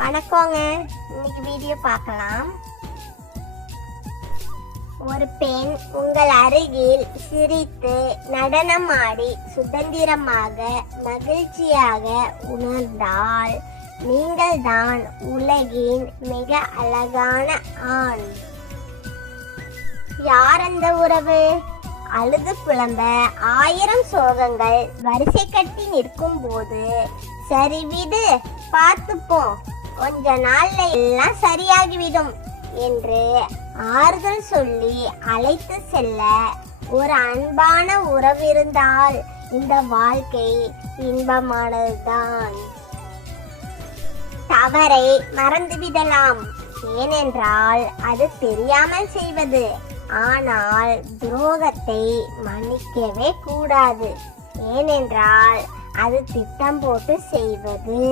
வணக்கங்க. இன்னைக்கு வீடியோ பார்க்கலாம். ஒரு பெண் உங்கள் அருகில் சிரித்து நடனமாடி சுதந்திரமாக மகிழ்ச்சியாக உணர்ந்தால் நீங்கள் தான் உலகின் மிக அழகான ஆண். யார் அந்த உறவு? அழுது புலம்ப 1000 சோகங்கள் வரிசை கட்டி நிற்கும் போது சரி விடு, பார்த்துப்போம், கொஞ்ச நாள்ல எல்லாம் சரியாகிவிடும் என்று ஆறுதல் சொல்லி அழைத்து செல்ல ஒரு அன்பான உறவு இருந்தால் இந்த வாழ்க்கை இன்பமானதுதான். தவறை மறந்துவிடலாம், ஏனென்றால் அது தெரியாமல் செய்வது. ஆனால் துரோகத்தை மன்னிக்கவே கூடாது, ஏனென்றால் அது திட்டம் போட்டு செய்வது.